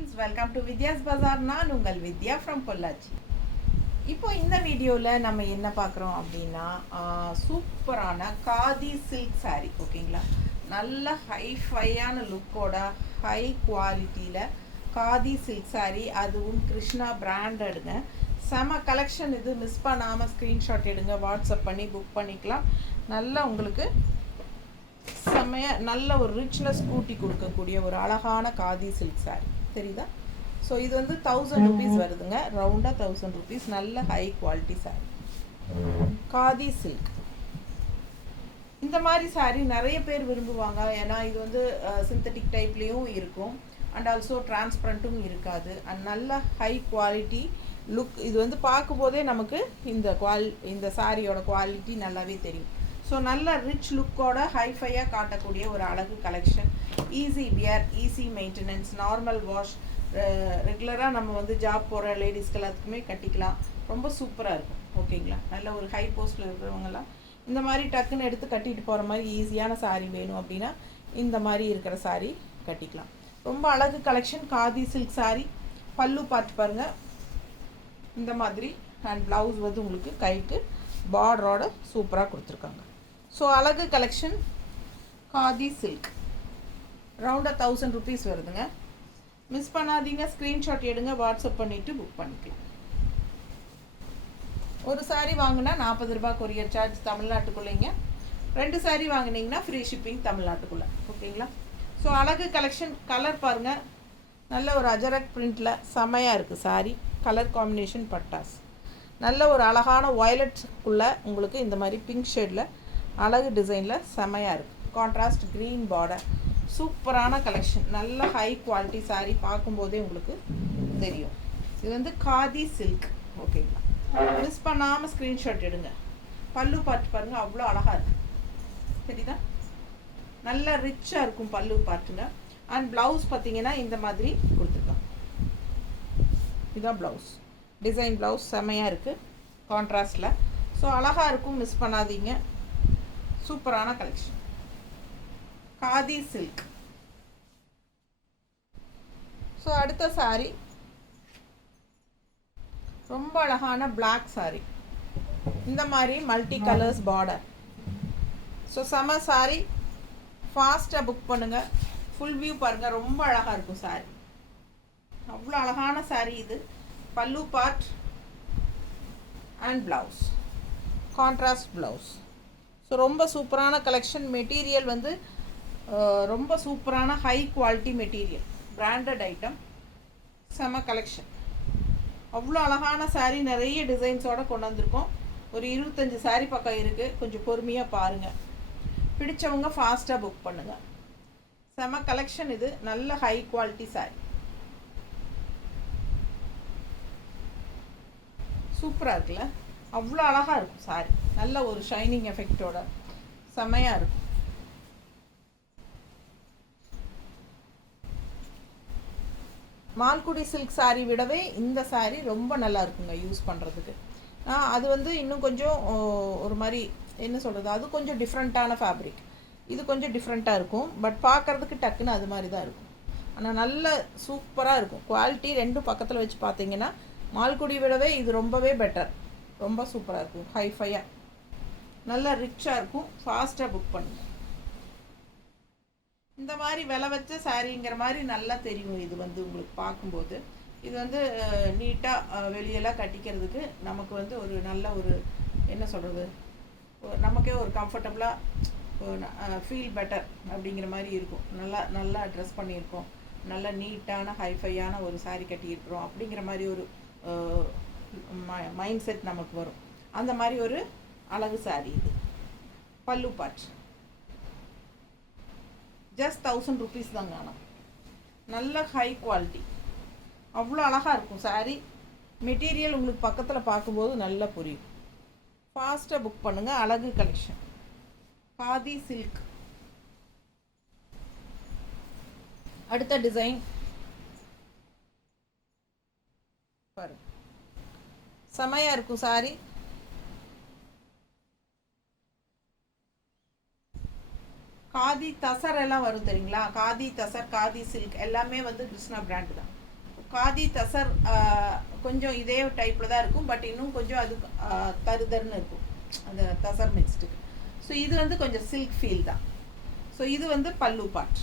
Friends, welcome to Vidya's பஜார். நான் உங்கள் வித்யா from Pollachi. இப்போ இந்த வீடியோவில் நம்ம என்ன பார்க்குறோம் அப்படின்னா, சூப்பரான காதி சில்க் சாரீ. ஓகேங்களா, நல்ல ஹைஃபையான லுக்கோட ஹை குவாலிட்டியில் காதி சில்க் சாரீ, அதுவும் கிருஷ்ணா பிராண்டடுங்க. செம கலெக்ஷன் இது. மிஸ் பண்ணாமல் ஸ்க்ரீன்ஷாட் எடுங்க, வாட்ஸ்அப் பண்ணி புக் பண்ணிக்கலாம். நல்லா உங்களுக்கு செம்மையாக நல்ல ஒரு ரிச்னஸ் கூட்டி கொடுக்கக்கூடிய ஒரு அழகான காதி சில்க் சாரீ தெரியுதா? ஸோ இது வந்து 1000 rupees வருதுங்க, ரவுண்டாக 1000 rupees. நல்ல high quality sari khadi silk. இந்த மாதிரி சாரீ நிறைய பேர் விரும்புவாங்க. ஏன்னா இது வந்து சிந்தட்டிக் டைப்லேயும் இருக்கும் அண்ட் ஆல்சோ டிரான்ஸ்பரண்ட்டும் இருக்காது. அண்ட் நல்ல ஹை குவாலிட்டி லுக். இது வந்து பார்க்கும்போதே நமக்கு இந்த சாரியோட குவாலிட்டி நல்லாவே தெரியும். ஸோ நல்ல ரிச் லுக்கோட ஹைஃபையாக காட்டக்கூடிய ஒரு அழகு collection. Easy wear, easy maintenance, normal wash, ரெகுலராக நம்ம வந்து ஜாப் போகிற லேடிஸ்க்கு எல்லாத்துக்குமே கட்டிக்கலாம். ரொம்ப சூப்பராக இருக்கும். ஓகேங்களா, நல்ல ஒரு ஹை போஸ்ட்டில் இருக்கிறவங்கலாம் இந்த மாதிரி டக்குன்னு எடுத்து கட்டிட்டு போகிற மாதிரி ஈஸியான சாரீ வேணும் அப்படின்னா இந்த மாதிரி இருக்கிற சாரீ கட்டிக்கலாம். ரொம்ப அழகு கலெக்ஷன் காதி சில்க் சாரீ. பல்லு பார்த்து பாருங்கள் இந்த மாதிரி. அண்ட் ப்ளவுஸ் வந்து உங்களுக்கு கைக்கு பார்டரோட சூப்பராக கொடுத்துருக்காங்க. ஸோ அழகு கலெக்ஷன் காதி சில்க் ரவுண்டாக 1000 rupees வருதுங்க. மிஸ் பண்ணாதீங்க, ஸ்க்ரீன்ஷாட் எடுங்க, வாட்ஸ்அப் பண்ணிவிட்டு புக் பண்ணிக்கலாம். ஒரு சாரீ வாங்கினா 40 ரூபாய் கொரியர் சார்ஜ் தமிழ்நாட்டுக்குள்ளேங்க. 2 சாரீ வாங்கினீங்கன்னா ஃப்ரீ ஷிப்பிங் தமிழ்நாட்டுக்குள்ளே. ஓகேங்களா, ஸோ அழகு கலெக்ஷன். கலர் பாருங்கள், நல்ல ஒரு அஜரக் பிரிண்டில் செமையாக இருக்குது சாரீ. கலர் காம்பினேஷன் பட்டாஸ். நல்ல ஒரு அழகான வயலட்ஸ்க்குள்ளே உங்களுக்கு இந்த மாதிரி பிங்க் ஷேடில் அழகு டிசைனில் செமையாக இருக்குது. Contrast green border. சூப்பரான கலெக்ஷன். நல்ல ஹை குவாலிட்டி சாரீ. பார்க்கும்போதே உங்களுக்கு தெரியும் இது வந்து காதி சில்க். ஓகேங்களா, மிஸ் பண்ணாமல் ஸ்க்ரீன்ஷாட் எடுங்க. பல்லு பார்த்து பாருங்கள், அவ்வளோ அழகாக இருக்குது தெரியுதா? நல்ல ரிச்சாக இருக்கும் பல்லு பார்த்துங்க. அண்ட் ப்ளவுஸ் பார்த்தீங்கன்னா இந்த மாதிரி கொடுத்துருக்காங்க. இதுதான் ப்ளவுஸ். டிசைன் ப்ளவுஸ் செமையாக இருக்குது கான்ட்ராஸ்டில். ஸோ அழகாக இருக்கும், மிஸ் பண்ணாதீங்க. சூப்பரான கலெக்ஷன் காதி சில்க். ஸோ அடுத்த சாரீ ரொம்ப அழகான பிளாக் சாரீ. இந்த மாதிரி மல்டி கலர்ஸ் பார்டர். ஸோ செம சாரீ. ஃபாஸ்ட்டாக புக் பண்ணுங்கள். ஃபுல் வியூ பாருங்கள், ரொம்ப அழகாக இருக்கும் சாரீ. அவ்வளோ அழகான சாரீ இது. Pallu part and blouse contrast blouse. So ரொம்ப சூப்பரான கலெக்ஷன். மெட்டீரியல் வந்து ரொம்ப சூப்பரான high quality material, branded item. செம கலெக்ஷன். அவ்வளோ அழகான சாரீ. நிறைய டிசைன்ஸோடு கொண்டு வந்திருக்கோம். ஒரு 25 சாரீ பக்கம் இருக்குது. கொஞ்சம் பொறுமையாக பாருங்கள். பிடிச்சவங்க ஃபாஸ்ட்டாக புக் பண்ணுங்கள். செம கலெக்ஷன் இது. நல்ல ஹை குவாலிட்டி சாரீ. சூப்பராக இருக்குல்ல? அவ்வளோ அழகாக இருக்கும் சாரீ. நல்ல ஒரு ஷைனிங் எஃபெக்டோட செம்மையாக இருக்கும். மால்குடி சில்க் சாரீ விடவே இந்த சாரீ ரொம்ப நல்லா இருக்குங்க யூஸ் பண்ணுறதுக்கு. அது வந்து இன்னும் கொஞ்சம் ஒரு மாதிரி என்ன சொல்கிறது, அது கொஞ்சம் டிஃப்ரெண்ட்டான ஃபேப்ரிக். இது கொஞ்சம் டிஃப்ரெண்ட்டாக இருக்கும். பட் பார்க்குறதுக்கு டக்குன்னு அது மாதிரி தான் இருக்கும். ஆனால் நல்ல சூப்பராக இருக்கும். குவாலிட்டி ரெண்டும் பக்கத்தில் வச்சு பார்த்தீங்கன்னா மால்குடி விடவே இது ரொம்பவே பெட்டர். ரொம்ப சூப்பராக இருக்கும். ஹைஃபையாக நல்லா ரிச்சாக இருக்கும். ஃபாஸ்ட்டாக புக் பண்ணுங்கள். இந்த மாதிரி விலை வச்ச சாரீங்கிற மாதிரி நல்லா தெரியும். இது வந்து உங்களுக்கு பார்க்கும்போது இது வந்து நீட்டாக வெளியெல்லாம் கட்டிக்கிறதுக்கு நமக்கு வந்து ஒரு நல்ல ஒரு என்ன சொல்கிறது, நமக்கே ஒரு கம்ஃபர்டபுளாக ஃபீல் பெட்டர் அப்படிங்கிற மாதிரி இருக்கும். நல்லா ட்ரெஸ் பண்ணியிருக்கோம், நல்ல நீட்டான ஹைஃபையான ஒரு சாரீ கட்டியிருக்கிறோம் அப்படிங்கிற மாதிரி ஒரு மைண்ட் செட் நமக்கு வரும். அந்த மாதிரி ஒரு அழகு சாரீ இது. பல்லு பார்ட் ஜஸ்ட் 1000 rupees தாங்க. ஆனால் நல்ல ஹை குவாலிட்டி. அவ்வளோ அழகாக இருக்கும் சாரீ. மெட்டீரியல் உங்களுக்கு பக்கத்தில் பார்க்கும்போது நல்லா புரியும். ஃபாஸ்ட்டாக புக் பண்ணுங்கள். அழகு கலெக்ஷன் காதி சில்க். அடுத்த டிசைன் பாருங்க, செமையாக இருக்கும் சாரீ. காதி தசர் எல்லாம் வரும் தெரியுங்களா? காதி தசர், காதி சில்க் எல்லாமே வந்து கிருஷ்ணா பிராண்ட் தான். காதி தசர் கொஞ்சம் இதே டைப்பில் தான் இருக்கும், பட் இன்னும் கொஞ்சம் அது தருதர்னு இருக்கும் அந்த தசர் மிக்ஸ்டுக்கு. ஸோ இது வந்து கொஞ்சம் சில்க் ஃபீல் தான். ஸோ இது வந்து பல்லு பார்ட்.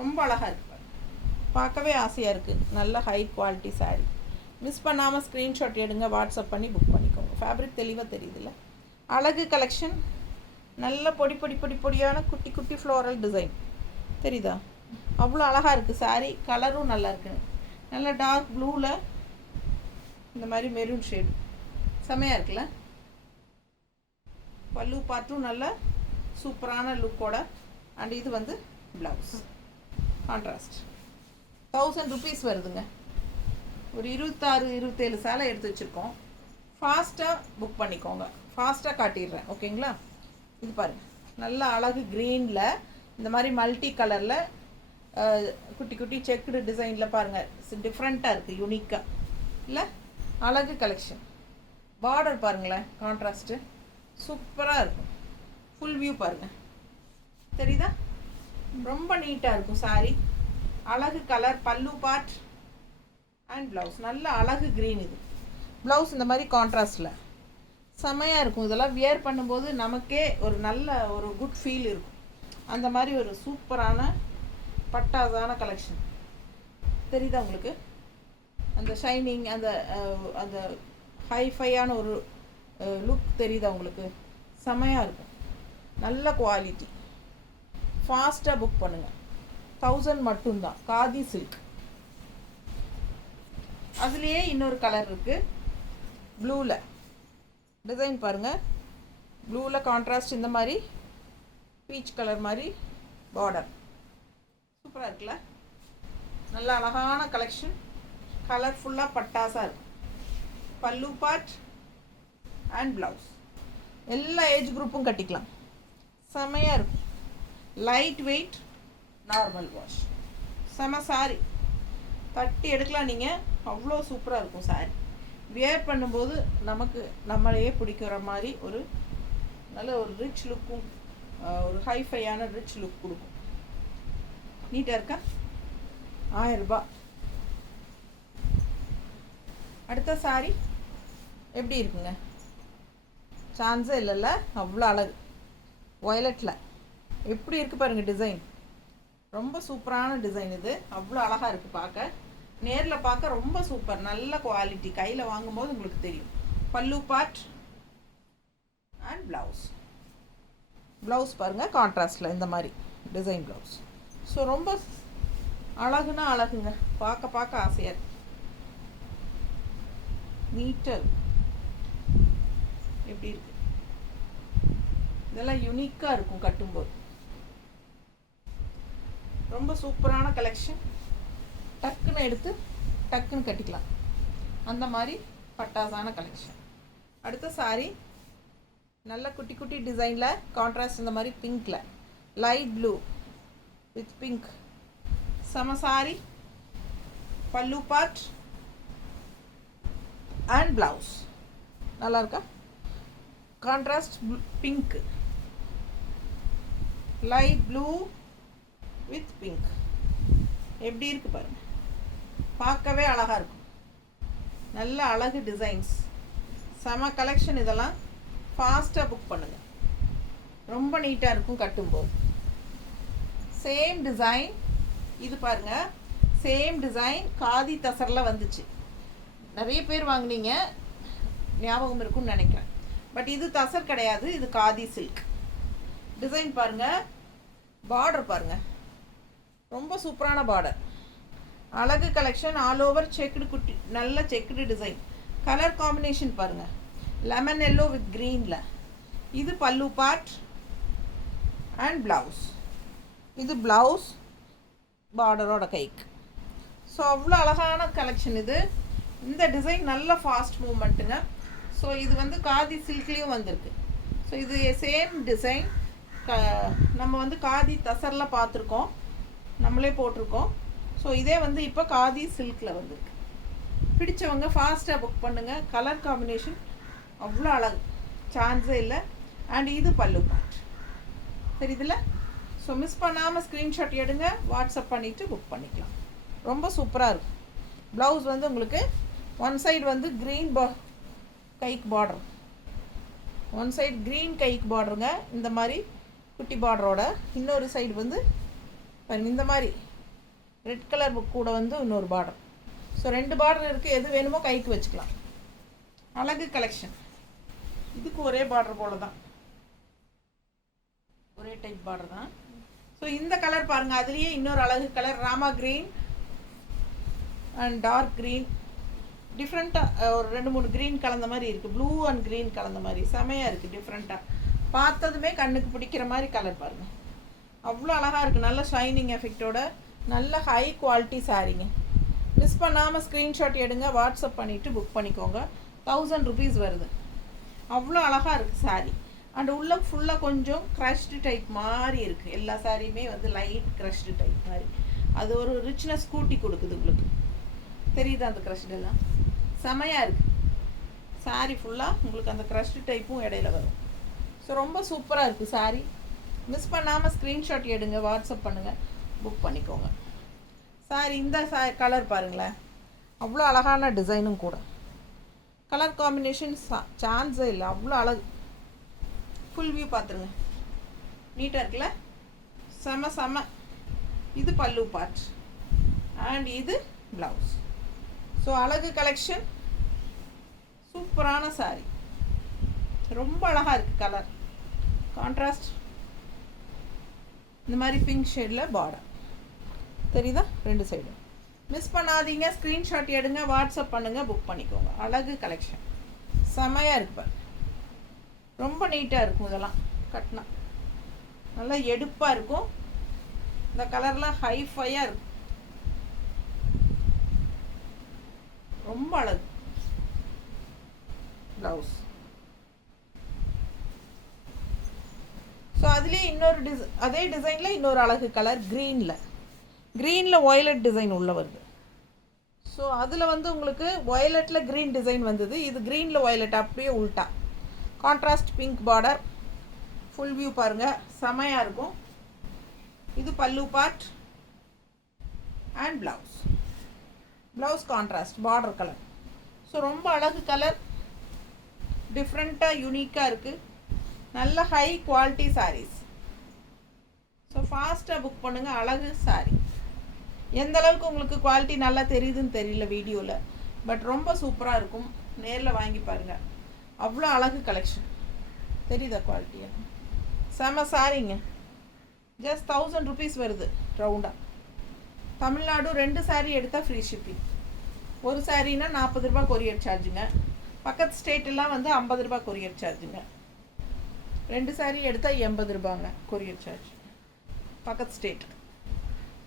ரொம்ப அழகாக இருக்குது, பார்க்கவே ஆசையாக இருக்குது. நல்ல ஹை குவாலிட்டி சாரீ. மிஸ் பண்ணாமல் ஸ்க்ரீன்ஷாட் எடுங்க, வாட்ஸ்அப் பண்ணி புக் பண்ணிக்கோங்க. ஃபேப்ரிக் தெளிவாக தெரியுதுல்ல. அழகு கலெக்ஷன். நல்ல பொடி பொடி பொடி பொடியான குட்டி குட்டி ஃப்ளோரல் டிசைன் தெரியுதா? அவ்வளோ அழகாக இருக்குது சாரீ. கலரும் நல்லா இருக்குது. நல்ல டார்க் ப்ளூவில் இந்த மாதிரி மெரூன் ஷேடு செமையாக இருக்குல்ல. பல்லு பார்த்தும் நல்ல சூப்பரான லுக்கோட. அண்ட் இது வந்து ப்ளவுஸ் கான்ட்ராஸ்ட். 1000 rupees வருதுங்க. ஒரு 26-27 சேலை எடுத்து வச்சுருக்கோம். ஃபாஸ்ட்டாக புக் பண்ணிக்கோங்க. ஃபாஸ்ட்டாக காட்டிடுறேன், ஓகேங்களா? இது பாருங்கள், நல்ல அழகு க்ரீனில் இந்த மாதிரி மல்டி கலரில் குட்டி குட்டி செக்குடு டிசைனில் பாருங்கள். டிஃப்ரெண்ட்டாக இருக்குது, யூனிக்காக இல்லை? அழகு கலெக்ஷன். பார்டர் பாருங்களேன், கான்ட்ராஸ்ட்டு சூப்பராக இருக்கும். ஃபுல் வியூ பாருங்கள், தெரியுதா? ரொம்ப நீட்டாக இருக்கும் சாரீ. அழகு கலர். பல்லு பார்ட் அண்ட் ப்ளவுஸ் நல்ல அழகு க்ரீன். இது ப்ளவுஸ் இந்த மாதிரி கான்ட்ராஸ்டில் செமையாக இருக்கும். இதெல்லாம் வியர் பண்ணும்போது நமக்கே ஒரு நல்ல ஒரு குட் ஃபீல் இருக்கும். அந்த மாதிரி ஒரு சூப்பரான பட்டாசான கலெக்ஷன் தெரியுதா உங்களுக்கு? அந்த ஷைனிங், அந்த அந்த ஹைஃபையான ஒரு லுக் தெரியுதா உங்களுக்கு? செமையாக இருக்கும். நல்ல குவாலிட்டி. ஃபாஸ்ட்டாக புக் பண்ணுங்கள். 1000 மட்டும்தான். காதி சில்க். அதுலேயே இன்னொரு கலர் இருக்குது, ப்ளூவில் டிசைன் பாருங்கள். ப்ளூவில் கான்ட்ராஸ்ட் இந்த மாதிரி பீச் கலர் மாதிரி பார்டர் சூப்பராக இருக்குல்ல? நல்ல அழகான கலெக்ஷன். கலர்ஃபுல்லாக பட்டாசாக இருக்கும். பல்லு பார்ட் அண்ட் ப்ளவுஸ். எல்லா ஏஜ் குரூப்பும் கட்டிக்கலாம். செமையாக இருக்கும். Light weight, normal wash. செம சாரி. தட்டி எடுக்கலாம் நீங்கள். அவ்வளோ சூப்பராக இருக்கும் சாரி. வியர் பண்ணும்போது நமக்கு நம்மளையே பிடிக்கிற மாதிரி ஒரு நல்ல ஒரு ரிச் லுக்கும், ஒரு ஹைஃபையான ரிச் லுக் கொடுக்கும். நீட்டாக இருக்கா? 1000 ரூபாய். அடுத்த சாரி எப்படி இருக்குங்க? சான்ஸே இல்லைல்ல, அவ்வளோ அழகு. வயலட்டில் எப்படி இருக்குது பாருங்கள் டிசைன். ரொம்ப சூப்பரான டிசைன் இது. அவ்வளோ அழகாக இருக்குது பார்க்க. நேரில் பார்க்க ரொம்ப சூப்பர். நல்ல குவாலிட்டி. கையில் வாங்கும்போது உங்களுக்கு தெரியும். பல்லு பார்ட் அண்ட் ப்ளவுஸ். ப்ளவுஸ் பாருங்கள் கான்ட்ராஸ்டில் இந்த மாதிரி டிசைன் ப்ளவுஸ். ஸோ ரொம்ப அழகுனா அழகுங்க. பார்க்க பார்க்க ஆசையாக இருக்கு. நீட்டர் எப்படி இருக்கு? இதெல்லாம் யூனிக்காக இருக்கும் கட்டும்போது. ரொம்ப சூப்பரான கலெக்ஷன். டக்குன்னு எடுத்து டக்குன்னு கட்டிக்கலாம். அந்த மாதிரி பட்டாசான கலெக்ஷன். அடுத்த சாரி நல்ல குட்டி குட்டி டிசைனில் கான்ட்ராஸ்ட் இந்த மாதிரி பிங்க்கில் லைட் ப்ளூ வித் பிங்க். செம சாரி. பல்லு பார்ட் அண்ட் ப்ளவுஸ். நல்லா இருக்கா? Contrast pink, light blue with pink. எப்படி இருக்கு பாருங்க. பார்க்கவே அழகாக இருக்கும். நல்ல அழகு டிசைன்ஸ். செம கலெக்ஷன். இதெல்லாம் ஃபாஸ்ட்டாக புக் பண்ணுங்கள். ரொம்ப நீட்டாக இருக்கும் கட்டும்போது. சேம் டிசைன் இது பாருங்கள். சேம் டிசைன் காதி தசரில் வந்துச்சு. நிறைய பேர் வாங்கினீங்க, ஞாபகம் இருக்குன்னு நினைக்கிறேன். பட் இது தசர் கிடையாது, இது காதி சில்க். டிசைன் பாருங்கள். பார்டர் பாருங்கள், ரொம்ப சூப்பரான பார்டர். அழகு கலெக்ஷன். ஆல் ஓவர் செக்குடு குட்டி நல்ல செக்குடு டிசைன். கலர் காம்பினேஷன் பாருங்கள். லெமன் எல்லோ வித் க்ரீனில். இது பல்லு பார்ட் அண்ட் ப்ளவுஸ். இது ப்ளவுஸ் பார்டரோட கைக்கு. ஸோ அவ்வளோ அழகான கலெக்ஷன் இது. இந்த டிசைன் நல்ல ஃபாஸ்ட் மூவ்மெண்ட்டுங்க. ஸோ இது வந்து காதி சில்க்லேயும் வந்திருக்கு. ஸோ இது சேம் டிசைன். நம்ம வந்து காதி தசரில் பார்த்துருக்கோம், நம்மளே போட்டிருக்கோம். ஸோ இதே வந்து இப்போ காதி சில்கில் வந்திருக்கு. பிடிச்சவங்க ஃபாஸ்ட்டாக புக் பண்ணுங்கள். கலர் காம்பினேஷன் அவ்வளோ அழகு, சான்ஸே இல்லை. அண்ட் இது பல்லு பார்ட். தெரியுதுல்ல? ஸோ மிஸ் பண்ணாமல் ஸ்க்ரீன்ஷாட் எடுங்க, வாட்ஸ்அப் பண்ணிவிட்டு புக் பண்ணிக்கலாம். ரொம்ப சூப்பராக இருக்கும். ப்ளவுஸ் வந்து உங்களுக்கு ஒன் சைடு வந்து க்ரீன் கைக்கு பார்டர், ஒன் சைடு க்ரீன் கைக்கு பார்டருங்க, இந்த மாதிரி குட்டி பார்டரோட. இன்னொரு சைடு வந்து இந்த மாதிரி ரெட் கலர் கூட வந்து இன்னொரு பார்டர். ஸோ 2 பார்டர் இருக்குது, எது வேணுமோ கைக்கு வச்சுக்கலாம். அழகு கலெக்ஷன். இதுக்கு ஒரே பார்டர் போல தான், ஒரே டைப் பார்டர் தான். ஸோ இந்த கலர் பாருங்கள், அதுலேயே இன்னொரு அழகு colour Rama green and dark green, டிஃப்ரெண்ட்டாக ஒரு 2-3 க்ரீன் கலந்த மாதிரி இருக்குது, ப்ளூ அண்ட் க்ரீன் கலந்த மாதிரி செமையாக இருக்குது. டிஃப்ரெண்ட்டாக பார்த்ததுமே கண்ணுக்கு பிடிக்கிற மாதிரி கலர் பாருங்கள், அவ்வளோ அழகாக இருக்குது. நல்ல ஷைனிங் எஃபெக்டோட நல்ல ஹை குவாலிட்டி சாரீங்க. மிஸ் பண்ணாமல் ஸ்க்ரீன்ஷாட் எடுங்க, வாட்ஸ்அப் பண்ணிவிட்டு புக் பண்ணிக்கோங்க. 1000 rupees வருது. அவ்வளோ அழகாக இருக்குது சாரீ. அண்ட் உள்ள ஃபுல்லாக கொஞ்சம் க்ரஷ்டு டைப் மாதிரி இருக்குது. எல்லா சாரியுமே வந்து லைட் க்ரஷ்டு டைப் மாதிரி, அது ஒரு ரிச்னஸ் கூட்டி கொடுக்குது. உங்களுக்கு தெரியுது அந்த க்ரஷ்டெல்லாம் செமையாக இருக்குது. சாரீ ஃபுல்லாக உங்களுக்கு அந்த க்ரஷ்டு டைப்பும் இடையில வரும். ஸோ ரொம்ப சூப்பராக இருக்குது சாரீ. மிஸ் பண்ணாமல் ஸ்க்ரீன்ஷாட் எடுங்க, வாட்ஸ்அப் பண்ணுங்கள், புக் பண்ணிக்கோங்க. சாரி இந்த கலர் பாருங்களேன், அவ்வளோ அழகான டிசைனும் கூட. கலர் காம்பினேஷன் சான்ஸே இல்லை, அவ்வளோ அழகு. ஃபுல் வியூ பார்த்துருங்க, நீட்டாக இருக்குல்ல, செம செம. இது பல்லு பார்ட் அண்ட் இது ப்ளவுஸ். ஸோ அழகு கலெக்ஷன், சூப்பரான சாரி, ரொம்ப அழகாக இருக்குது. கலர் கான்ட்ராஸ்ட் இந்த மாதிரி பிங்க் ஷேடில் பார்டர் தெரியுதா 2 சைடும். மிஸ் பண்ணாதீங்க, ஸ்க்ரீன்ஷாட் எடுங்க, வாட்ஸ்அப் பண்ணுங்கள், புக் பண்ணிக்கோங்க. அழகு கலெக்ஷன் செமையாக இருக்கு பாரு, ரொம்ப நீட்டாக இருக்கும். இதெல்லாம் கட்டினா நல்லா எடுப்பாக இருக்கும். இந்த கலர்லாம் ஹைஃபையாக இருக்கும், ரொம்ப அழகு. ப்ளவுஸ். ஸோ அதுலேயே இன்னொரு அதே டிசைனில் இன்னொரு அழகு கலர் க்ரீனில் வயலட் டிசைன் உள்ளே வருது. ஸோ அதில் வந்து உங்களுக்கு வயலட்டில் க்ரீன் டிசைன் வந்தது, இது க்ரீனில் வயலட் அப்படியே உல்ட்டா. Contrast pink border. Full view பாருங்கள், செமையாக இருக்கும். இது pallu part and blouse contrast border colour. So ரொம்ப அழகு கலர், டிஃப்ரெண்ட்டாக யூனிக்காக இருக்குது. நல்ல ஹை குவாலிட்டி சாரீஸ். ஸோ ஃபாஸ்ட்டாக புக் பண்ணுங்கள். அழகு சாரீ. எந்த அளவுக்கு உங்களுக்கு குவாலிட்டி நல்லா தெரியுதுன்னு தெரியல வீடியோவில், பட் ரொம்ப சூப்பராக இருக்கும். நேரில் வாங்கி பாருங்கள், அவ்வளோ அழகு கலெக்ஷன். தெரியுதா குவாலிட்டியாக? செம சாரீங்க. ஜஸ்ட் 1000 rupees வருது ரவுண்டாக. தமிழ்நாடு 2 சாரீ எடுத்தால் ஃப்ரீ ஷிப்பிங். ஒரு சாரீனா 40 ரூபா கொரியர் சார்ஜுங்க. பக்கத்து ஸ்டேட்டெல்லாம் வந்து 50 ரூபா கொரியர் சார்ஜுங்க. 2 சாரீ எடுத்தால் 80 ரூபாங்க கொரியர் சார்ஜ் பக்கத்து ஸ்டேட்.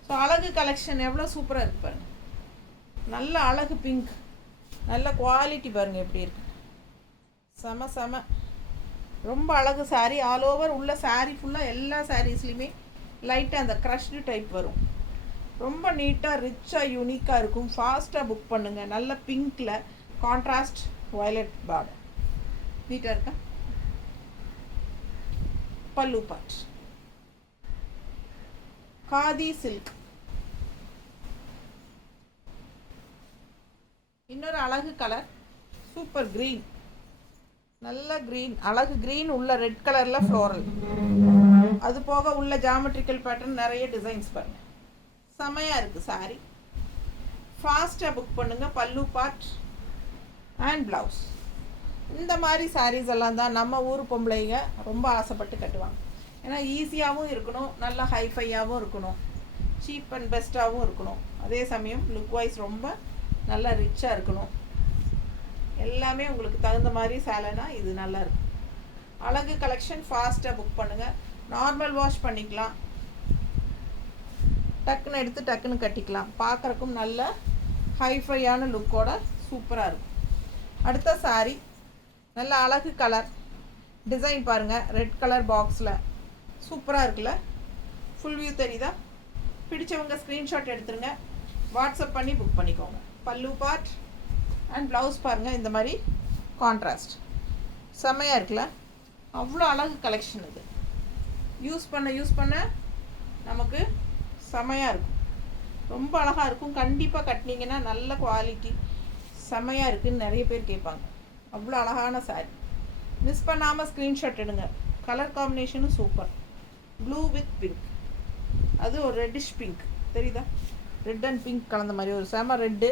ஸோ அழகு கலெக்ஷன் எவ்வளோ சூப்பராக இருக்குது பாருங்கள். நல்ல அழகு பிங்க், நல்ல குவாலிட்டி பாருங்கள் எப்படி இருக்கு, செம செம. ரொம்ப அழகு சாரீ. ஆல் ஓவர் உள்ள சாரீ ஃபுல்லாக எல்லா சாரீஸ்லையுமே லைட்டாக அந்த க்ரஷ்டு டைப் வரும். ரொம்ப நீட்டாக ரிச்சாக யூனிக்காக இருக்கும். ஃபாஸ்ட்டாக புக் பண்ணுங்கள். நல்ல பிங்க்கில் கான்ட்ராஸ்ட் வயலட் பார்டர் நீட்டாக இருக்கா. பல்லு பார்ட் காதி சில்க். இன்னொரு அழகு கலர், சூப்பர் க்ரீன், நல்ல க்ரீன், அழகு க்ரீன் உள்ள ரெட் கலரில் ஃப்ளோரல். அது போக உள்ள ஜாமெட்ரிக்கல் பேட்டர்ன் நிறைய டிசைன்ஸ் பாருங்கள், செமையாக இருக்குது சாரீ. ஃபாஸ்ட்டாக புக் பண்ணுங்கள். பல்லு பார்ட் அண்ட் ப்ளவுஸ். இந்த மாதிரி சாரீஸ் எல்லாம் தான் நம்ம ஊர் பொம்பளைங்க ரொம்ப ஆசைப்பட்டு கட்டுவாங்க. ஏன்னா ஈஸியாகவும் இருக்கணும், நல்லா ஹைஃபையாகவும் இருக்கணும், சீப் அண்ட் பெஸ்ட்டாகவும் இருக்கணும், அதே சமயம் லுக் வைஸ் ரொம்ப நல்லா ரிச்சாக இருக்கணும். எல்லாமே உங்களுக்கு தகுந்த மாதிரி சேலைனா இது நல்லாயிருக்கும். அழகு கலெக்ஷன். ஃபாஸ்ட்டாக புக் பண்ணுங்கள். நார்மல் வாஷ் பண்ணிக்கலாம், டக்குன்னு எடுத்து டக்குன்னு கட்டிக்கலாம். பார்க்குறக்கும் நல்ல ஹைஃபையான லுக்கோட சூப்பராக இருக்கும். அடுத்த சாரீ நல்ல அழகு கலர் டிசைன் பாருங்கள், ரெட் கலர் பாக்ஸில் சூப்பராக இருக்குல்ல. ஃபுல் வியூ தெரியுதா? பிடிச்சவங்க ஸ்க்ரீன்ஷாட் எடுத்துருங்க, வாட்ஸ்அப் பண்ணி புக் பண்ணிக்கோங்க. பல்லு பார்ட் அண்ட் ப்ளவுஸ் பாருங்கள், இந்த மாதிரி கான்ட்ராஸ்ட் செம்மையாக இருக்குல்ல. அவ்வளோ அழகு கலெக்ஷன் இது. யூஸ் பண்ண நமக்கு செமையாக இருக்கும். ரொம்ப அழகாக இருக்கும். கண்டிப்பாக கட்டினீங்கன்னா நல்ல குவாலிட்டி, செமையாக இருக்குதுன்னு நிறைய பேர் கேட்பாங்க. அவ்வளோ அழகான சாரி. மிஸ் பண்ணாமல் ஸ்க்ரீன்ஷாட் எடுங்க. கலர் காம்பினேஷனும் சூப்பர். ப்ளூ வித் பிங்க், அது ஒரு ரெட்டிஷ் பிங்க் தெரியுதா, ரெட் அண்ட் பிங்க் கலந்த மாதிரி ஒரு செம ரெட்டு.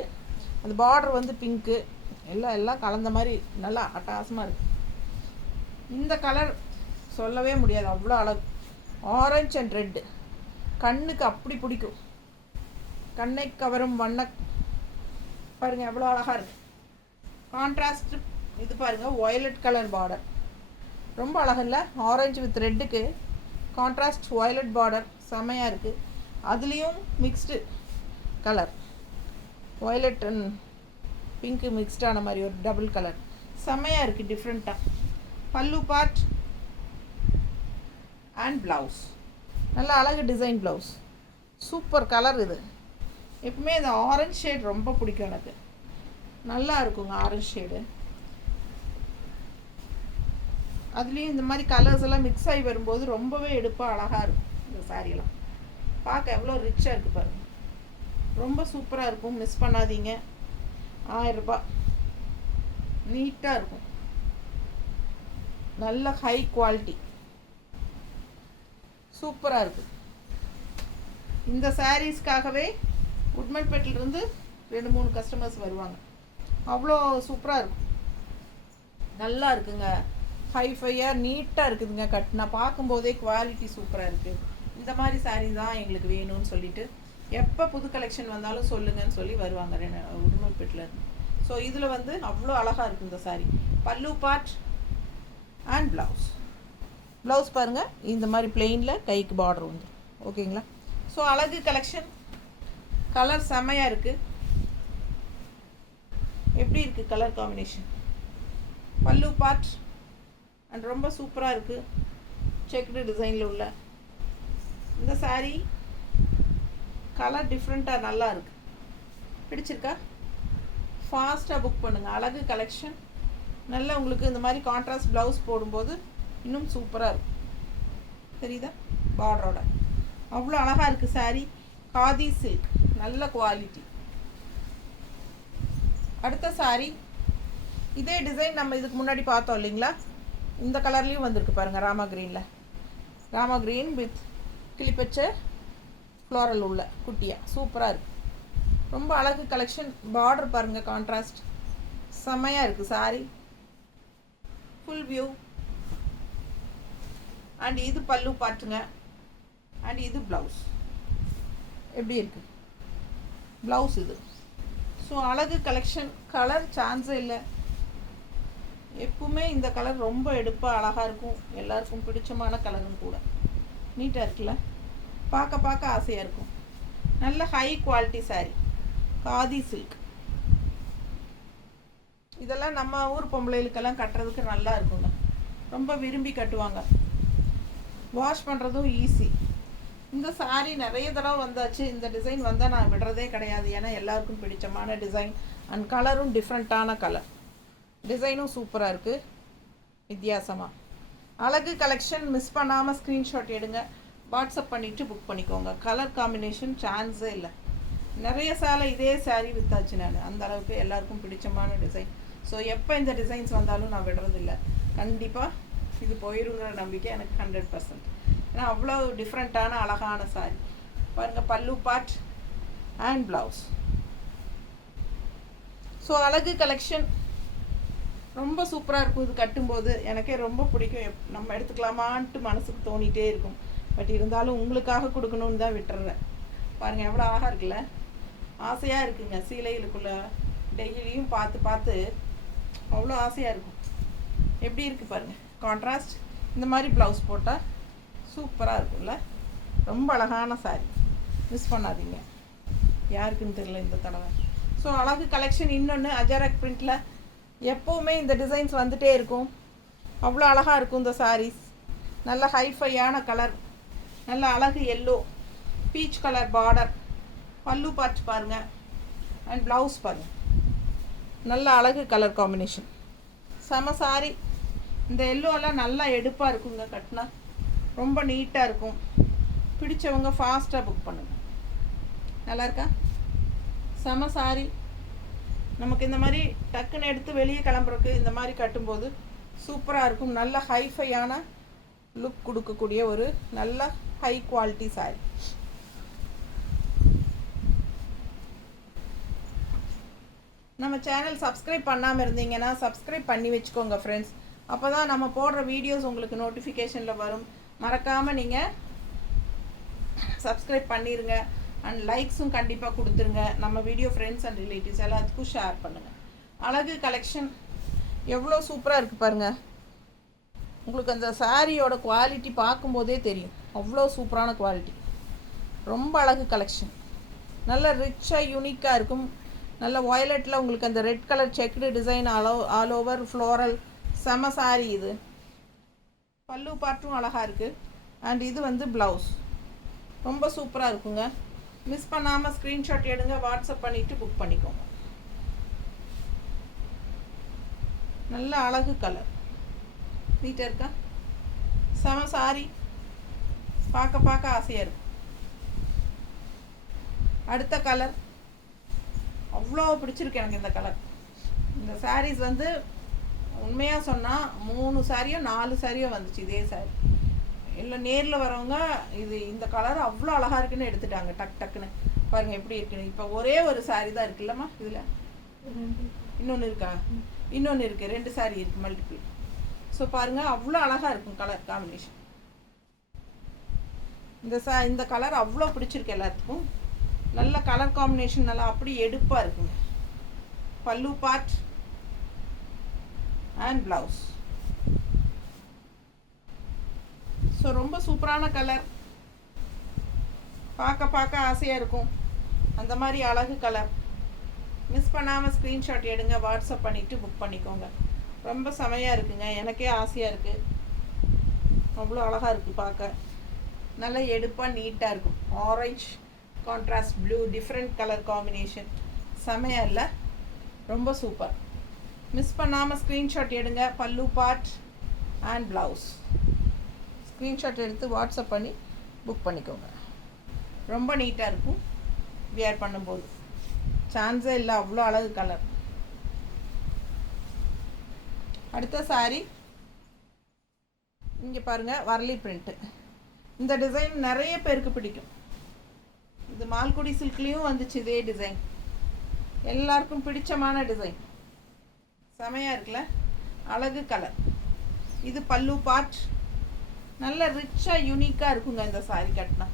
அந்த பார்டர் வந்து பிங்க்கு, எல்லாம் கலந்த மாதிரி நல்லா அட்டகாசமாக இருக்குது. இந்த கலர் சொல்லவே முடியாது, அவ்வளோ அழகு. ஆரஞ்சு அண்ட் ரெட்டு கண்ணுக்கு அப்படி பிடிக்கும். கண்ணை கவரும் வண்ண பாருங்கள் எவ்வளோ அழகாக இருக்குது. கான்ட்ராஸ்ட் இது பாருங்கள், வயலட் கலர் பார்டர் ரொம்ப அழகு இல்லை? ஆரஞ்சு வித் ரெட்டுக்கு கான்ட்ராஸ்ட் வயலட் பார்டர் செமையாக இருக்குது. அதுலேயும் மிக்ஸ்டு கலர் வயலட் அண்ட் பிங்க்கு மிக்ஸ்டான மாதிரி ஒரு டபுள் கலர் செமையாக இருக்குது, டிஃப்ரெண்ட்டாக. பல்லு பார்ட் அண்ட் ப்ளவுஸ் நல்ல அழகு டிசைன் ப்ளவுஸ், சூப்பர் கலர். இது எப்பவுமே இந்த ஆரஞ்ச் ஷேட் ரொம்ப பிடிக்கும் எனக்கு, நல்லா இருக்குங்க ஆரஞ்ச் ஷேடு. அதுலேயும் இந்த மாதிரி கலர்ஸ் எல்லாம் மிக்ஸ் ஆகி வரும்போது ரொம்பவே எடுப்பாக அழகாக இருக்கும். இந்த சாரியெல்லாம் பார்க்க எவ்வளோ ரிச்சாக இருக்குது பாருங்கள், ரொம்ப சூப்பராக இருக்கும். மிஸ் பண்ணாதீங்க. 1000 ரூபாய், நீட்டாக இருக்கும், நல்ல ஹை குவாலிட்டி, சூப்பராக இருக்குது. இந்த சாரீஸ்க்காகவே உட்மல்பேட்டிலிருந்து 2-3 கஸ்டமர்ஸ் வருவாங்க. அவ்வளோ சூப்பராக இருக்கும், நல்லா இருக்குங்க. ஹைஃபையாக நீட்டாக இருக்குதுங்க. கட்டினா பார்க்கும்போதே குவாலிட்டி சூப்பராக இருக்குது. இந்த மாதிரி சாரீ தான் எங்களுக்கு வேணும்னு சொல்லிட்டு எப்போ புது கலெக்ஷன் வந்தாலும் சொல்லுங்கன்னு சொல்லி வருவாங்க உடுமல்பேட்டிலேருந்து. ஸோ இதில் வந்து அவ்வளோ அழகாக இருக்குது இந்த சாரீ. பல்லு பார்ட் அண்ட் ப்ளவுஸ் பாருங்கள், இந்த மாதிரி பிளெயினில் கைக்கு பார்டர் வந்து ஓகேங்களா. ஸோ அழகு கலெக்ஷன், கலர் செம்மையாக இருக்குது. எப்படி இருக்குது கலர் காம்பினேஷன்? பல்லு பார்ட் அண்ட் ரொம்ப சூப்பராக இருக்குது. செக்டு டிசைனில் உள்ள இந்த சாரீ கலர் டிஃப்ரெண்ட்டாக நல்லா இருக்குது. பிடிச்சிருக்கா? ஃபாஸ்ட்டாக புக் பண்ணுங்கள். அழகு கலெக்ஷன் நல்லா உங்களுக்கு இந்த மாதிரி கான்ட்ராஸ்ட் ப்ளவுஸ் போடும்போது இன்னும் சூப்பராக இருக்கும். தெரியுதா பார்டரோட? அவ்வளோ அழகாக இருக்குது சாரீ. காதி சில்க், நல்ல குவாலிட்டி. அடுத்த சாரீ இதே டிசைன் நம்ம இதுக்கு முன்னாடி பார்த்தோம் இல்லைங்களா? இந்த கலர்லேயும் வந்திருக்கு பாருங்கள், ராமா க்ரீனில். ராமா க்ரீன் வித் கிளிப்பச்சை ஃப்ளோரல் உள்ள குட்டியாக சூப்பராக இருக்குது. ரொம்ப அழகு கலெக்ஷன். பார்டர் பாருங்கள், கான்ட்ராஸ்ட் செம்மையாக இருக்குது சாரீ. Full view. அண்ட் இது பல்லு பாட்டுங்க. அண்ட் இது ப்ளவுஸ். எப்படி இருக்குது ப்ளவுஸ் இது? ஸோ அழகு கலெக்ஷன். கலர் சான்ஸே இல்லை. எப்பவுமே இந்த கலர் ரொம்ப எடுப்பாக அழகாக இருக்கும். எல்லாருக்கும் பிடிச்சமான கலரும் கூட. நீட்டாக இருக்குல்ல? பார்க்க ஆசையாக இருக்கும். நல்ல high quality sari. Khadi silk. இதெல்லாம் நம்ம ஊர் பொம்பளைகளுக்கெல்லாம் கட்டுறதுக்கு நல்லா இருக்குங்க. ரொம்ப விரும்பி கட்டுவாங்க. வாஷ் பண்ணுறதும் ஈஸி. இந்த சாரீ நிறைய தடவை வந்தாச்சு. இந்த டிசைன் வந்தால் நான் விடுறதே கிடையாது. ஏன்னா எல்லாருக்கும் பிடிச்சமான டிசைன் அண்ட் கலரும் டிஃப்ரெண்ட்டான கலர். டிசைனும் சூப்பராக இருக்குது, வித்தியாசமாக. அழகு கலெக்ஷன். மிஸ் பண்ணாமல் ஸ்க்ரீன்ஷாட் எடுங்க, வாட்ஸ்அப் பண்ணிவிட்டு புக் பண்ணிக்கோங்க. கலர் காம்பினேஷன் சான்ஸே இல்லை. நிறைய சாலை இதே சாரீ விற்றாச்சு நான். அந்த அளவுக்கு எல்லாருக்கும் பிடிச்சமான டிசைன். ஸோ எப்போ இந்த டிசைன்ஸ் வந்தாலும் நான் விடுறதில்ல. கண்டிப்பாக இது போயிருங்கிற நம்பிக்கை எனக்கு 100%. ஏன்னா அவ்வளோ டிஃப்ரெண்ட்டான அழகான சாரீ பாருங்கள். பல்லு பார்ட் அண்ட் ப்ளவுஸ். ஸோ அழகு கலெக்ஷன் ரொம்ப சூப்பராக இருக்கும். இது கட்டும்போது எனக்கே ரொம்ப பிடிக்கும். நம்ம எடுத்துக்கலாமான்ட்டு மனசுக்கு தோணிகிட்டே இருக்கும். பட் இருந்தாலும் உங்களுக்காக கொடுக்கணுன்னு தான் விட்டுறேன். பாருங்கள் எவ்வளோ அழகாக இருக்குல்ல? ஆசையாக இருக்குங்க. சீலைகளுக்குள்ள டெய்லியும் பார்த்து அவ்வளோ ஆசையாக இருக்கும். எப்படி இருக்குது பாருங்கள் கான்ட்ராஸ்ட். இந்த மாதிரி ப்ளவுஸ் போட்டால் சூப்பராக இருக்கும்ல? ரொம்ப அழகான சாரீ. மிஸ் பண்ணாதீங்க. யாருக்குன்னு தெரியல இந்த தடவை. ஸோ அழகு கலெக்ஷன். இன்னொன்று அஜரக் பிரிண்டில் எப்போவுமே இந்த டிசைன்ஸ் வந்துகிட்டே இருக்கும். அவ்வளோ அழகாக இருக்கும் இந்த சாரீஸ். நல்ல ஹைஃபையான கலர், நல்ல அழகு எல்லோ, பீச் கலர் பார்டர். பல்லு பார்ட் பாருங்கள் அண்ட் ப்ளவுஸ் பாருங்கள். நல்ல அழகு கலர் காம்பினேஷன். செம சாரீ. இந்த எல்லோலாம் நல்லா எடுப்பாக இருக்குங்க கட்டினா. ரொம்ப நீட்டாக இருக்கும். பிடிச்சவங்க ஃபாஸ்ட்டாக புக் பண்ணுங்கள். நல்லா இருக்கா? செம சாரி. நமக்கு இந்த மாதிரி டக்குன்னு எடுத்து வெளியே கிளம்புறதுக்கு இந்த மாதிரி கட்டும்போது சூப்பராக இருக்கும். நல்ல ஹைஃபையான லுக் கொடுக்கக்கூடிய ஒரு நல்ல ஹை குவாலிட்டி சாரி. நம்ம சேனல் சப்ஸ்கிரைப் பண்ணாமல் இருந்தீங்கன்னா சப்ஸ்கிரைப் பண்ணி வச்சுக்கோங்க ஃப்ரெண்ட்ஸ். அப்போ தான் நம்ம போடுற வீடியோஸ் உங்களுக்கு நோட்டிஃபிகேஷனில் வரும். மறக்காமல் நீங்கள் சப்ஸ்கிரைப் பண்ணிடுங்க. அண்ட் லைக்ஸும் கண்டிப்பாக கொடுத்துருங்க. நம்ம வீடியோ ஃப்ரெண்ட்ஸ் அண்ட் ரிலேட்டிவ்ஸ் எல்லாத்துக்கும் ஷேர் பண்ணுங்கள். அழகு கலெக்ஷன் எவ்வளோ சூப்பராக இருக்குது பாருங்கள். உங்களுக்கு அந்த சாரியோட குவாலிட்டி பார்க்கும்போதே தெரியும், அவ்வளோ சூப்பரான குவாலிட்டி. ரொம்ப அழகு கலெக்ஷன். நல்ல ரிச்சாக யூனிக்காக இருக்கும். நல்ல வயலட்டில் உங்களுக்கு அந்த red colour checked design all over floral செம சாரி. இது பல்லு பார்ட்டும் அழகாக இருக்குது. அண்ட் இது வந்து ப்ளவுஸ் ரொம்ப சூப்பராக இருக்குங்க. மிஸ் பண்ணாமல் ஸ்க்ரீன்ஷாட் எடுங்க, வாட்ஸ்அப் பண்ணிவிட்டு புக் பண்ணிக்கோங்க. நல்ல அழகு கலர், நீட்டாக இருக்கா? செம சாரி, பார்க்க பார்க்க ஆசையாக இருக்கும். அடுத்த கலர் அவ்வளோ பிடிச்சிருக்கு எனக்கு இந்த கலர். இந்த சாரீஸ் வந்து உண்மையாக சொன்னால் 3 சாரியோ 4 சாரியோ வந்துச்சு இதே சாரி. இல்லை நேரில் வரவங்க இது இந்த கலர் அவ்வளோ அழகாக இருக்குன்னு எடுத்துட்டாங்க டக்குன்னு. பாருங்கள் எப்படி இருக்குன்னு. இப்போ ஒரே ஒரு சாரி தான் இருக்குல்லம்மா இதில்? இன்னொன்று இருக்கா? இன்னொன்று இருக்குது, 2 சாரி இருக்குது மல்டிபிள். ஸோ பாருங்கள் அவ்வளோ அழகாக இருக்கும் கலர் காம்பினேஷன். இந்த கலர் அவ்வளோ பிடிச்சிருக்கு எல்லாத்துக்கும். நல்ல கலர் காம்பினேஷன், நல்லா அப்படி எடுப்பாக இருக்குங்க. பல்லு பார்ட் அண்ட் ப்ளவுஸ். ஸோ ரொம்ப சூப்பரான கலர், பார்க்க ஆசையாக இருக்கும். அந்த மாதிரி அழகு கலர். மிஸ் பண்ணாமல் ஸ்க்ரீன்ஷாட் எடுங்க, வாட்ஸ்அப் பண்ணிவிட்டு புக் பண்ணிக்கோங்க. ரொம்ப செமையாக இருக்குங்க, எனக்கே ஆசையாக இருக்குது. அவ்வளோ அழகாக இருக்குது பார்க்க. நல்லா எடுப்பாக நீட்டாக இருக்கும். Orange contrast blue, different colour combination செமையாக இல்லை? ரொம்ப சூப்பர். மிஸ் பண்ணாமல் ஸ்க்ரீன்ஷாட் எடுங்க. பல்லு பார்ட் அண்ட் ப்ளவுஸ் ஸ்க்ரீன்ஷாட் எடுத்து வாட்ஸ்அப் பண்ணி புக் பண்ணிக்கோங்க. ரொம்ப நீட்டாக இருக்கும் வியர் பண்ணும்போது, சான்ஸே இல்லை, அவ்வளோ அழகு கலர். அடுத்த சாரி இங்கே பாருங்கள், வரலி பிரிண்ட்டு. இந்த டிசைன் நிறைய பேருக்கு பிடிக்கும். இது மால்குடி சில்க்லேயும் வந்துச்சு இதே டிசைன். எல்லாருக்கும் பிடிச்சமான டிசைன். செமையாக இருக்குல்ல? அழகு கலர். இது பல்லு பார்ட். நல்ல ரிச்சாக யூனிக்காக இருக்குங்க இந்த சாரி கட்டினா.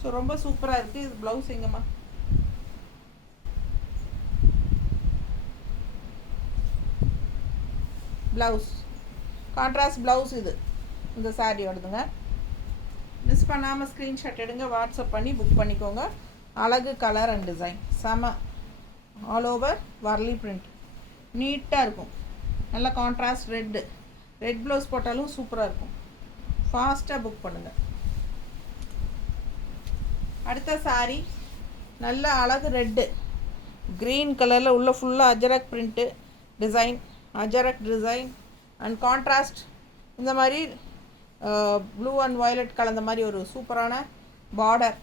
ஸோ ரொம்ப சூப்பராக இருக்குது. இது ப்ளவுஸ் எங்கம்மா? ப்ளவுஸ் கான்ட்ராஸ்ட் ப்ளவுஸ் இது இந்த சாரியோடதுங்க. மிஸ் பண்ணாமல் ஸ்க்ரீன்ஷாட் எடுங்க, வாட்ஸ்அப் பண்ணி புக் பண்ணிக்கோங்க. அழகு கலர் அண்ட் டிசைன் செம. ஆல் ஓவர் வரலி பிரிண்ட் நீட்டாக இருக்கும். நல்ல கான்ட்ராஸ்ட் ரெட் ப்ளவுஸ் போட்டாலும் சூப்பராக இருக்கும். ஃபாஸ்ட்டாக புக் பண்ணுங்கள். அடுத்த சாரி நல்ல அழகு ரெட்டு க்ரீன் கலரில் உள்ள ஃபுல்லாக ajrakh print design, ajrakh design and contrast இந்த மாதிரி ப்ளூ அண்ட் வயலட் கலந்த மாதிரி ஒரு சூப்பரான பார்டர்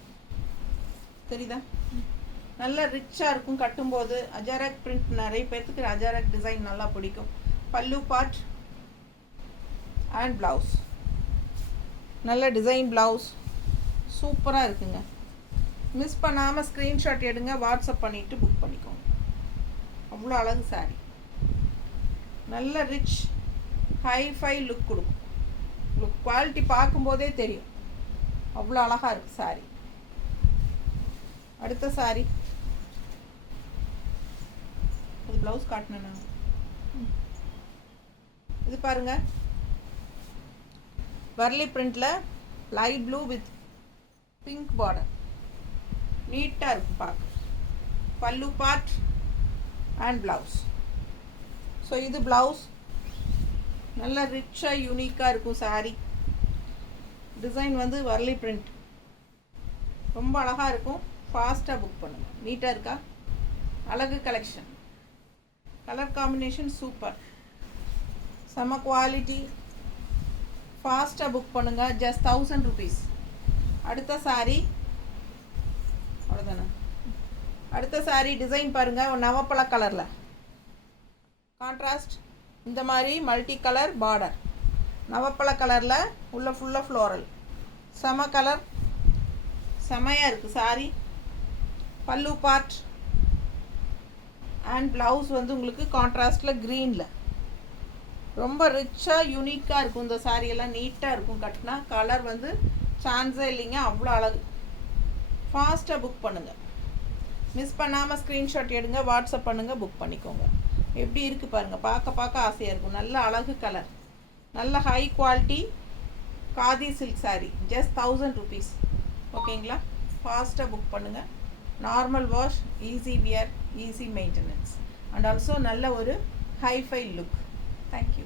தெரியுதா? நல்ல ரிச்சாக இருக்கும் கட்டும்போது. அஜரக் பிரிண்ட் நிறைய பேர்த்துக்கு அஜரக் டிசைன் நல்லா பிடிக்கும். பல்லு பார்ட் அண்ட் ப்ளவுஸ் நல்ல டிசைன் ப்ளவுஸ் சூப்பராக இருக்குங்க. மிஸ் பண்ணாமல் ஸ்க்ரீன்ஷாட் எடுங்க, வாட்ஸ்அப் பண்ணிவிட்டு புக் பண்ணிக்கோங்க. அவ்வளோ அழகு சாரி. நல்ல ரிச் ஹைஃபை லுக் கொடுக்கும். உங்களுக்கு குவாலிட்டி பார்க்கும்போதே தெரியும், அவ்வளோ அழகாக இருக்குது சாரி. அடுத்த சாரி இது ப்ளவுஸ் காட்டினேன் நான். இது பாருங்கள், வரலி பிரிண்டில் light blue with pink border நீட்டாக இருக்கும் பார்க்க. Pallu part and blouse. So இது ப்ளவுஸ். நல்ல ரிச்சாக யூனிக்காக இருக்கும் சாரி. டிசைன் வந்து வரலி பிரிண்ட் ரொம்ப அழகாக இருக்கும். ஃபாஸ்ட்டாக புக் பண்ணுங்கள். நீட்டாக இருக்கா? அழகு கலெக்ஷன். Colour combination super. செம்ம குவாலிட்டி. ஃபாஸ்ட்டாக புக் பண்ணுங்கள். Just 1000 rupees. அடுத்த சாரீ அவ்வளோதானே. அடுத்த சாரீ டிசைன் பாருங்கள், நவப்பழ கலரில் கான்ட்ராஸ்ட். இந்த மாதிரி மல்டி கலர் பார்டர், நவப்பழ கலரில் உள்ள ஃபுல்லாக ஃப்ளோரல். செம கலர், செமையாக இருக்குது சாரீ. பல்லு பார்ட் அண்ட் ப்ளவுஸ் வந்து உங்களுக்கு கான்ட்ராஸ்டில் க்ரீனில் ரொம்ப ரிச்சாக யூனிக்காக இருக்கும். இந்த சாரியெல்லாம் நீட்டாக இருக்கும். கட்டினா கலர் வந்து சான்ஸே இல்லைங்க, அவ்வளோ அழகு. ஃபாஸ்ட்டாக புக் பண்ணுங்கள். மிஸ் பண்ணாமல் ஸ்க்ரீன்ஷாட் எடுங்க, வாட்ஸ்அப் பண்ணுங்கள், புக் பண்ணிக்கோங்க. எப்படி இருக்குது பாருங்கள், பார்க்க ஆசையாக இருக்கும். நல்ல அழகு கலர், நல்ல high quality khadi silk sari. Just 1000 rupees. ஓகேங்களா? ஃபாஸ்ட்டாக புக் பண்ணுங்கள். Normal wash, easy wear, easy maintenance and also நல்ல ஒரு ஹைஃபை லுக். தேங்க்யூ.